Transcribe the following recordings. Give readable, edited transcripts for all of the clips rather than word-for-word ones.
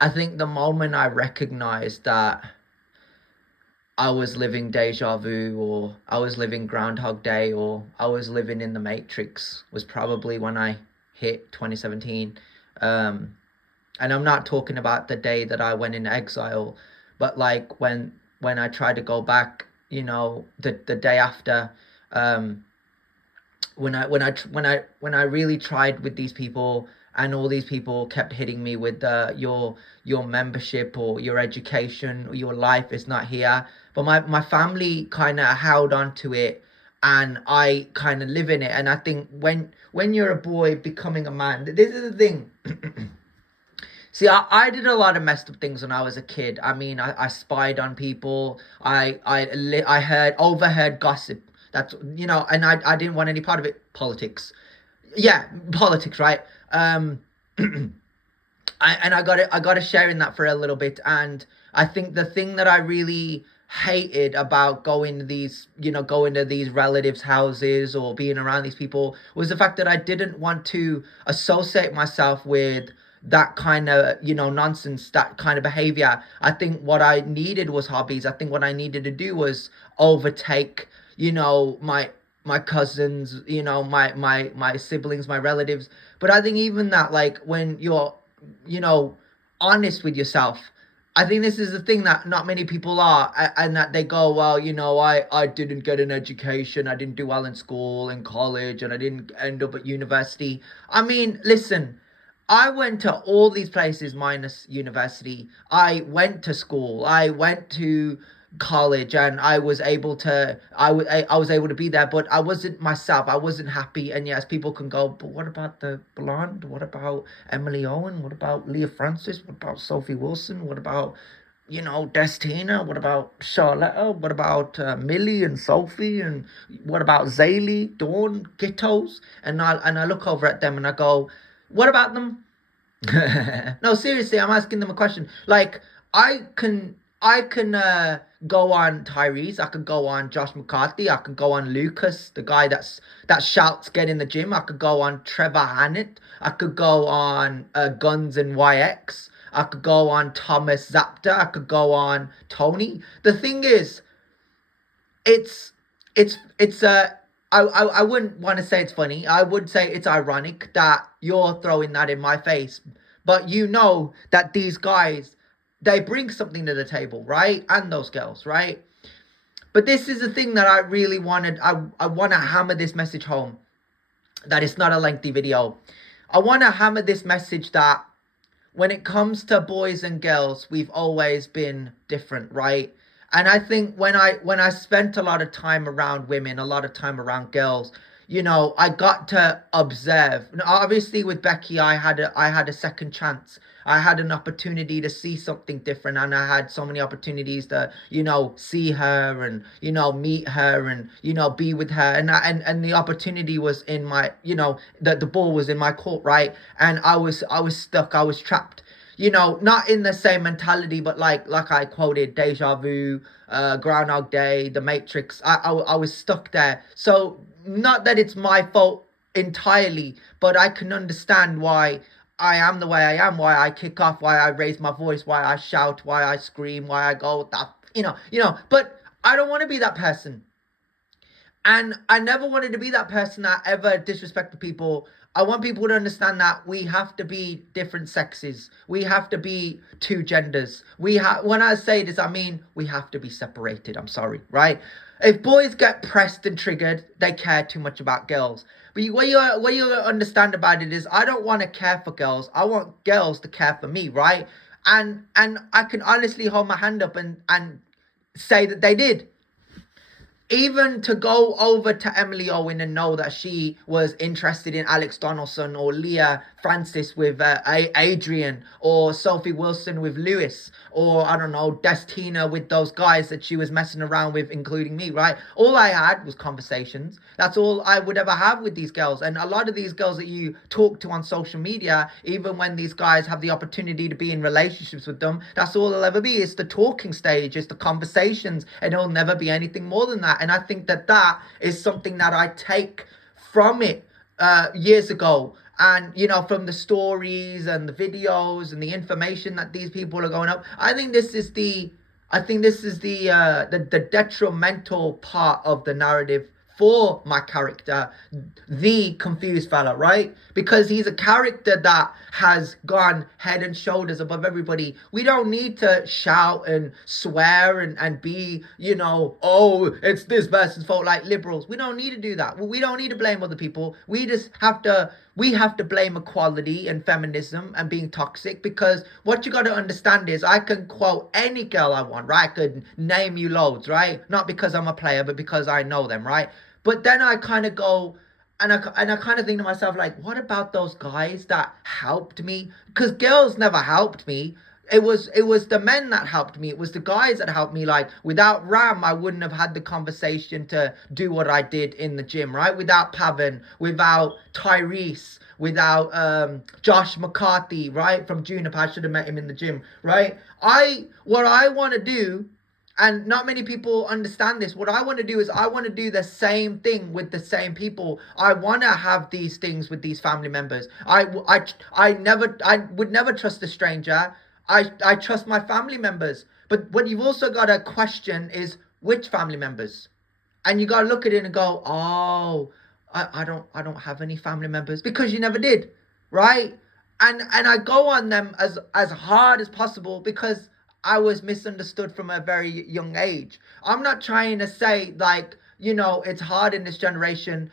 I think the moment I recognized that I was living deja vu, or I was living Groundhog Day, or I was living in the Matrix was probably when I hit 2017. Um, and I'm not talking about the day that I went in exile, but like when I tried to go back, the day after, um, when I really tried with these people, and all these people kept hitting me with your membership or your education or your life is not here. But my family kind of held on to it, and I kind of live in it. And I think when you're a boy becoming a man, this is the thing. See, I did a lot of messed up things when I was a kid. I mean, I spied on people. I overheard gossip. That's, and I didn't want any part of it. Politics. Yeah, politics, right? I got to share in that for a little bit. And I think the thing that I really hated about going to these relatives' houses or being around these people was the fact that I didn't want to associate myself with that kind of nonsense, that kind of behavior. I think what I needed was hobbies. I think what I needed to do was overtake my cousins, my siblings, my relatives. But I think even that, like, when you're you know, honest with yourself. I think this is the thing that not many people are, and that they go, well, I didn't get an education, I didn't do well in school and college, and I didn't end up at university. I mean, listen, I went to all these places minus university. I went to school, I went to college, and I was able to be there, but I wasn't myself. I wasn't happy. And yes, people can go, but what about the blonde? What about Emily Owen? What about Leah Francis? What about Sophie Wilson? What about Destina? What about Charlotte? What about Millie and Sophie? And what about Zaylee, Dawn, Gittos? And I look over at them and I go, what about them? No, seriously, I'm asking them a question. Like, I can go on Tyrese, I could go on Josh McCarthy, I could go on Lucas, the guy that shouts get in the gym. I could go on Trevor Hannett. I could go on Guns and YX. I could go on Thomas Zapta. I could go on Tony. The thing is, it's it's I wouldn't want to say it's funny. I would say it's ironic that you're throwing that in my face. But you know that these guys, they bring something to the table, right? And those girls, right? But this is the thing that I really wanted. I want to hammer this message home, that it's not a lengthy video. I want to hammer this message that when it comes to boys and girls, we've always been different, right? And I think when I spent a lot of time around women, a lot of time around girls, I got to observe. Obviously, with Becky, I had a second chance. I had an opportunity to see something different, and I had so many opportunities to, see her and meet her and be with her, and the opportunity was in my, the ball was in my court, right? And I was stuck. I was trapped. Not in the same mentality, but like I quoted, deja vu, Groundhog Day, The Matrix. I was stuck there. So not that it's my fault entirely, but I can understand why I am the way I am, why I kick off, why I raise my voice, why I shout, why I scream, why I go that, But I don't want to be that person. And I never wanted to be that person that ever disrespected people. I want people to understand that we have to be different sexes. We have to be two genders. When I say this, I mean we have to be separated. I'm sorry, right? If boys get pressed and triggered, they care too much about girls. But what you understand about it is, I don't want to care for girls. I want girls to care for me, right? And I can honestly hold my hand up and say that they did. Even to go over to Emily Owen and know that she was interested in Alex Donaldson, or Leah Francis with Adrian, or Sophie Wilson with Lewis, or I don't know, Destina with those guys that she was messing around with, including me, right? All I had was conversations. That's all I would ever have with these girls. And a lot of these girls that you talk to on social media, even when these guys have the opportunity to be in relationships with them, that's all they'll ever be. It's the talking stage, it's the conversations, and it'll never be anything more than that. And I think that is something that I take from it years ago. And from the stories and the videos and the information that these people are going up, I think this is the detrimental part of the narrative for my character, the confused fella, right? Because he's a character that has gone head and shoulders above everybody. We don't need to shout and swear and be, oh, it's this person's fault, like liberals. We don't need to do that. We don't need to blame other people. We have to blame equality and feminism and being toxic, because what you got to understand is I can quote any girl I want, right? I could name you loads, right? Not because I'm a player, but because I know them, right? But then I kind of go, and I kind of think to myself, like, what about those guys that helped me? Because girls never helped me. It was the men that helped me. It was the guys that helped me. Like, without Ram, I wouldn't have had the conversation to do what I did in the gym, right? Without Pavan, without Tyrese, without Josh McCarthy, right? From Juniper, I should have met him in the gym, right? What I want to do, and not many people understand this. What I want to do is I want to do the same thing with the same people. I want to have these things with these family members. I would never trust a stranger. I trust my family members. But what you've also got to question is which family members. And you got to look at it and go, oh, I don't have any family members, because you never did, right? And I go on them as hard as possible, because I was misunderstood from a very young age. I'm not trying to say, like, it's hard in this generation.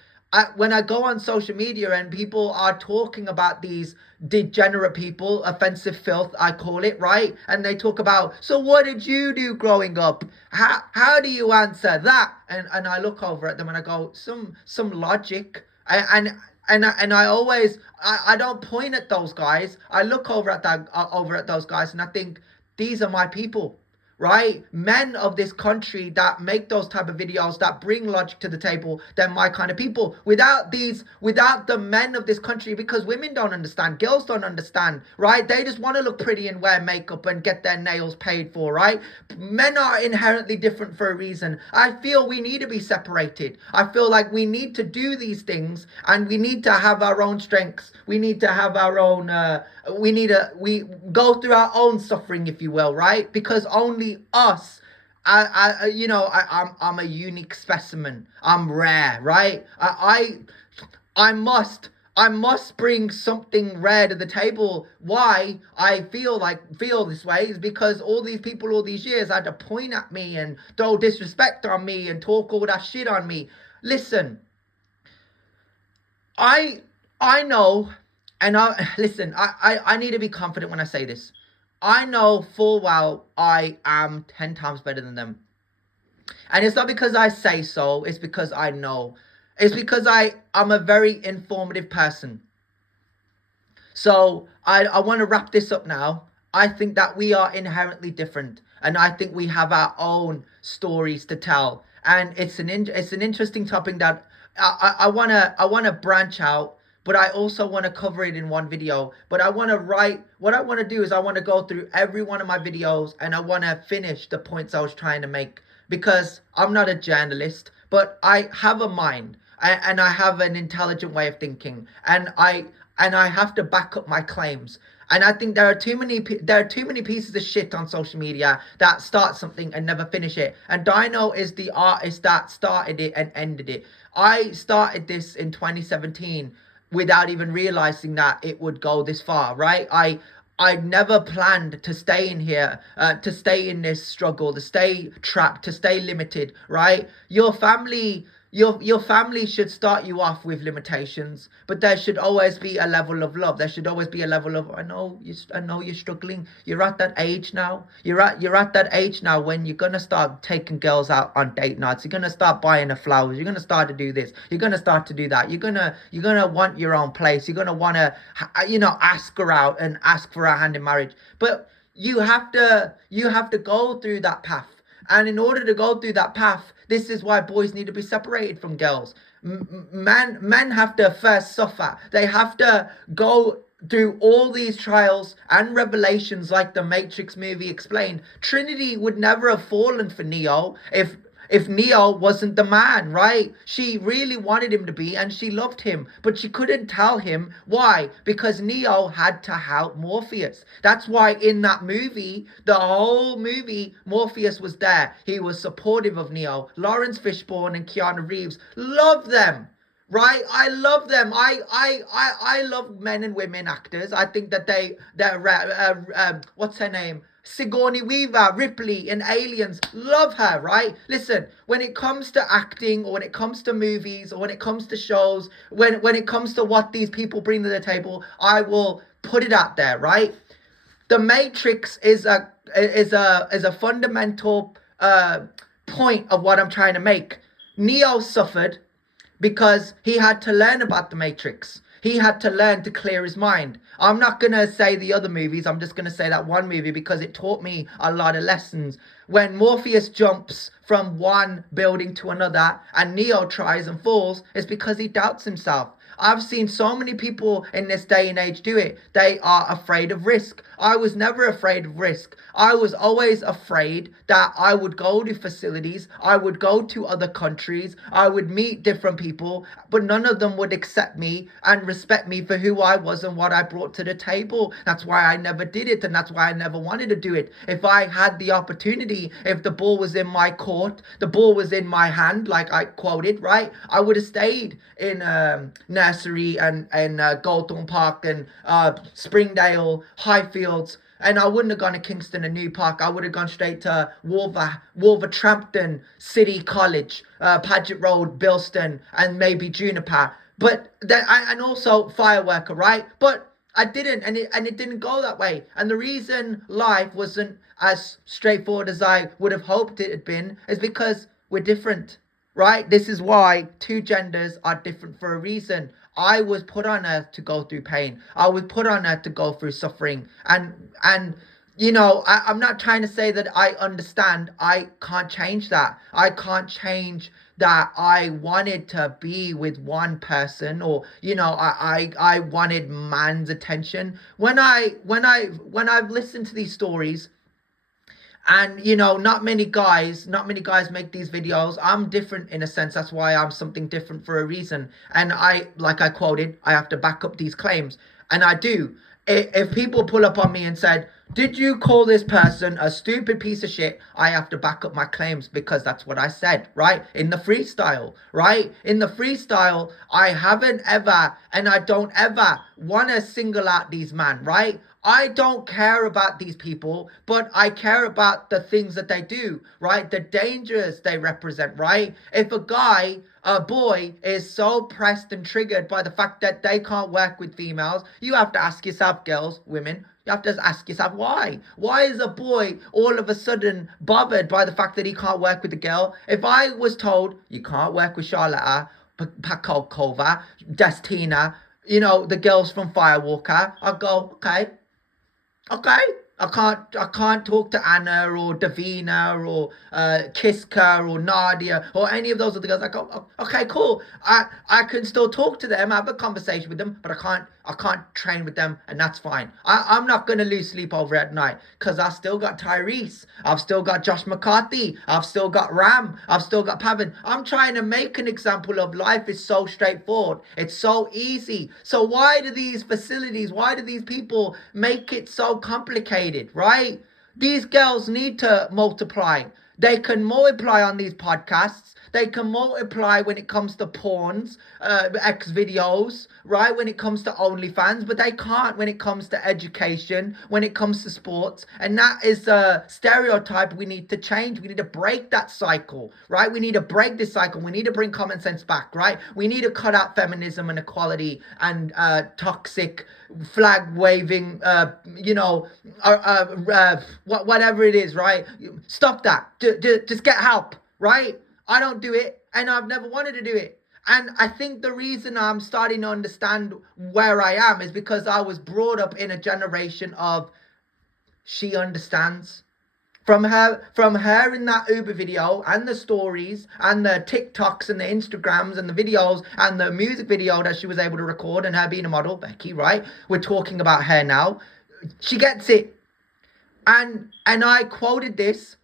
When I go on social media and people are talking about these degenerate people, offensive filth, I call it, right? And they talk about, so what did you do growing up? How do you answer that? And I look over at them and I go, some logic. And I always, I don't point at those guys. I look over at those guys, and I think, these are my people, right? Men of this country that make those type of videos, that bring logic to the table, they're my kind of people. Without the men of this country, because women don't understand, girls don't understand, right? They just want to look pretty and wear makeup and get their nails paid for, right? Men are inherently different for a reason. I feel we need to be separated. I feel like we need to do these things, and we need to have our own strengths. We need to have our own we go through our own suffering, if you will, right? Because only us, I'm a unique specimen. I'm rare, right? I must bring something rare to the table. Why I feel this way is because all these people all these years had to point at me and throw disrespect on me and talk all that shit on me. Listen, I know, and I need to be confident when I say this. I know full well I am 10 times better than them. And it's not because I say so, it's because I know. It's because I'm a very informative person. So I want to wrap this up now. I think that we are inherently different, and I think we have our own stories to tell. And it's an interesting topic that I wanna branch out, but I also want to cover it in one video. But what I want to do is I want to go through every one of my videos, and I want to finish the points I was trying to make, because I'm not a journalist, but I have a mind, and I have an intelligent way of thinking, and I have to back up my claims. And I think there are too many pieces of shit on social media that start something and never finish it. And Dino is the artist that started it and ended it. I started this in 2017 without even realizing that it would go this far, right? I never planned to stay in here, to stay in this struggle, to stay trapped, to stay limited, right? Your family should start you off with limitations, but there should always be a level of love. There should always be a level of, I know you're struggling. You're at that age now. You're at that age now when you're gonna start taking girls out on date nights. You're gonna start buying her flowers. You're gonna start to do this. You're gonna start to do that. You're gonna want your own place. You're gonna wanna, ask her out and ask for her hand in marriage. But you have to go through that path. And in order to go through that path, this is why boys need to be separated from girls. Men have to first suffer. They have to go through all these trials and revelations, like the Matrix movie explained. Trinity would never have fallen for Neo if Neo wasn't the man, right? She really wanted him to be, and she loved him, but she couldn't tell him. Why? Because Neo had to help Morpheus. That's why in that movie, the whole movie, Morpheus was there. He was supportive of Neo. Lawrence Fishburne and Keanu Reeves, love them. Right, I love them. I love men and women actors. I think that what's her name? Sigourney Weaver, Ripley in Aliens, love her, right? Listen, when it comes to acting, or when it comes to movies, or when it comes to shows, when it comes to what these people bring to the table, I will put it out there, right? The Matrix is a fundamental point of what I'm trying to make. Neo suffered because he had to learn about the Matrix. He had to learn to clear his mind. I'm not going to say the other movies. I'm just going to say that one movie because it taught me a lot of lessons. When Morpheus jumps from one building to another and Neo tries and falls, it's because he doubts himself. I've seen so many people in this day and age do it. They are afraid of risk. I was never afraid of risk. I was always afraid that I would go to facilities, I would go to other countries, I would meet different people, but none of them would accept me and respect me for who I was and what I brought to the table. That's why I never did it, and that's why I never wanted to do it. If I had the opportunity, if the ball was in my court, the ball was in my hand, like I quoted, right? I would have stayed in Nursery and Goldthorne Park and Springdale, Highfields, and I wouldn't have gone to Kingston and New Park. I would have gone straight to Wolverhampton City College, Paget Road, Bilston, and maybe Juniper. But then, and also Fireworker, right? But I didn't, and it didn't go that way. And the reason life wasn't as straightforward as I would have hoped it had been is because we're different, right? This is why two genders are different for a reason. I was put on earth to go through pain. I was put on earth to go through suffering. And you know, I'm not trying to say that I understand. I can't change that. I can't change that I wanted to be with one person, or you know, I wanted man's attention. When I've listened to these stories, and you know, not many guys make these videos. I'm different in a sense. That's why I'm something different for a reason. And like I quoted, I have to back up these claims, and I do. If people pull up on me and said, did you call this person a stupid piece of shit? I have to back up my claims because that's what I said, right? In the freestyle, right? In the freestyle, I haven't ever, and I don't ever want to single out these men, right? I don't care about these people, but I care about the things that they do, right? The dangers they represent, right? If a boy is so pressed and triggered by the fact that they can't work with females, you have to ask yourself, girls, women, you have to ask yourself why. Why is a boy all of a sudden bothered by the fact that he can't work with a girl? If I was told you can't work with Charlotte, Pakova, Destina, you know, the girls from Firewalker, I'd go, okay. I can't talk to Anna or Davina or Kiska or Nadia or any of those other girls. I go, okay, cool. I can still talk to them, have a conversation with them, but I can't train with them, and that's fine. I'm not gonna lose sleep over at night because I still got Tyrese, I've still got Josh McCarthy, I've still got Ram, I've still got Pavan. I'm trying to make an example of life is so straightforward. It's so easy. So why do these facilities, why do these people make it so complicated, right? These girls need to multiply. They can multiply on these podcasts. They can multiply when it comes to porns, X videos, right? When it comes to OnlyFans, but they can't when it comes to education, when it comes to sports. And that is a stereotype we need to change. We need to break that cycle, right? We need to break this cycle. We need to bring common sense back, right? We need to cut out feminism and equality and toxic flag waving, whatever it is, right? Stop that. Just get help, right? I don't do it, and I've never wanted to do it. And I think the reason I'm starting to understand where I am is because I was brought up in a generation of she understands. From her in that Uber video and the stories and the TikToks and the Instagrams and the videos and the music video that she was able to record, and her being a model, Becky, right? We're talking about her now. She gets it. And I quoted this.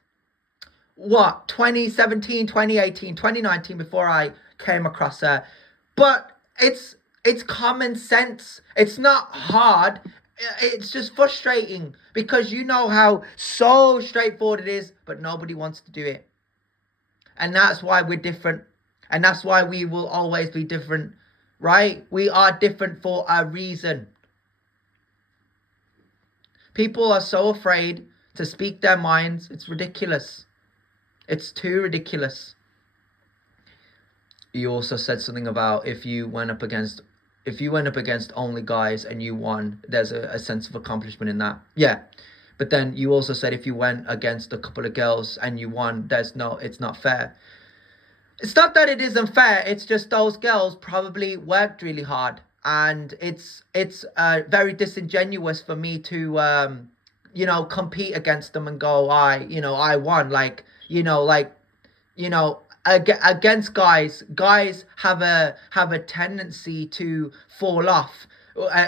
what, 2017, 2018, 2019 before I came across her. But it's common sense. It's not hard. It's just frustrating because you know how so straightforward it is, but nobody wants to do it. And that's why we're different. And that's why we will always be different, right? We are different for a reason. People are so afraid to speak their minds. It's ridiculous. It's too ridiculous. You also said something about if you went up against only guys and you won, there's a sense of accomplishment in that. Yeah. But then you also said if you went against a couple of girls and you won, it's not fair. It's not that it isn't fair. It's just those girls probably worked really hard, and it's very disingenuous for me to compete against them and go, I won. Against guys, have a tendency to fall off,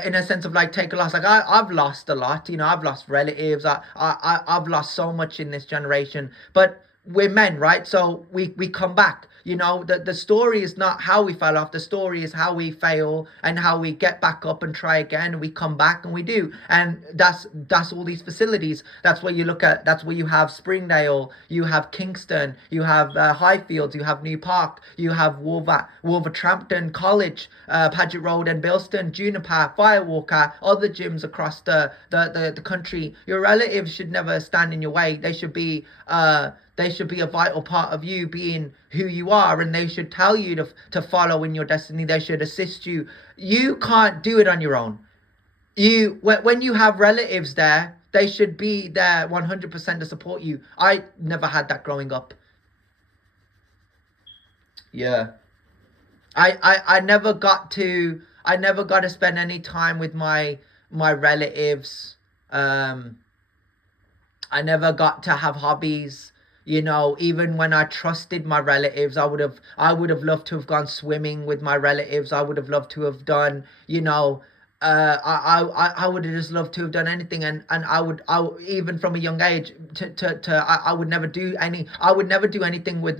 in a sense of like take a loss. Like I've lost a lot. I've lost relatives. I've lost so much in this generation, but we're men, right? So we come back. The story is not how we fell off. The story is how we fail and how we get back up and try again, and we come back and we do. And that's all these facilities. That's where you look at. That's where you have Springdale, you have Kingston, you have Highfields, you have New Park, you have Wolverhampton College, Paget Road and Bilston, Juniper, Firewalker, other gyms across the country. Your relatives should never stand in your way. They should be a vital part of you being who you are, and they should tell you to follow in your destiny. They should assist you. You can't do it on your own. When you have relatives there, they should be there 100% to support you. I never had that growing up. Yeah. I never got to spend any time with my relatives. I never got to have hobbies. Even when I trusted my relatives, I would have loved to have gone swimming with my relatives. I would have loved to have done, I would have just loved to have done anything, and I would even from a young age I would never do anything with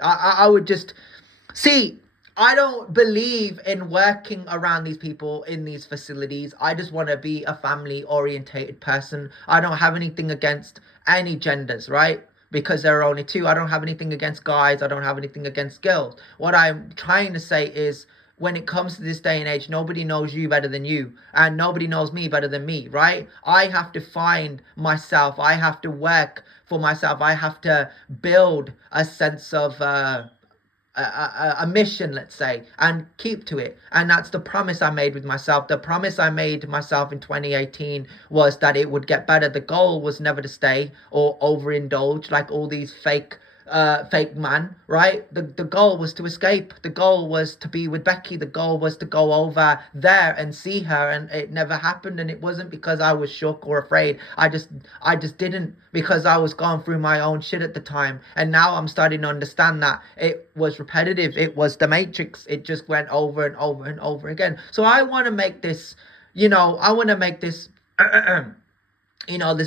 I would just see. I don't believe in working around these people in these facilities. I just want to be a family orientated person. I don't have anything against any genders, right? Because there are only two. I don't have anything against guys. I don't have anything against girls. What I'm trying to say is when it comes to this day and age, nobody knows you better than you, and nobody knows me better than me, right? I have to find myself. I have to work for myself. I have to build a sense of a mission, let's say, and keep to it. And that's the promise I made with myself. The promise I made myself in 2018 was that it would get better. The goal was never to stay or overindulge like all these fake man, right? The goal was to escape. The goal was to be with Becky. The goal was to go over there and see her, and it never happened. And it wasn't because I was shook or afraid. I just didn't, because I was going through my own shit at the time. And now I'm starting to understand that it was repetitive. It was the Matrix. It just went over and over and over again. So I want to make this, this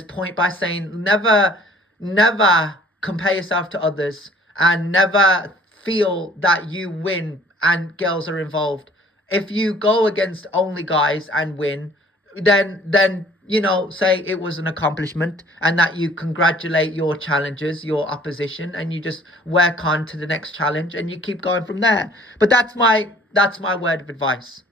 point by saying never compare yourself to others, and never feel that you win and girls are involved. If you go against only guys and win, then say it was an accomplishment, and that you congratulate your challengers, your opposition, and you just work on to the next challenge and you keep going from there. But that's my word of advice.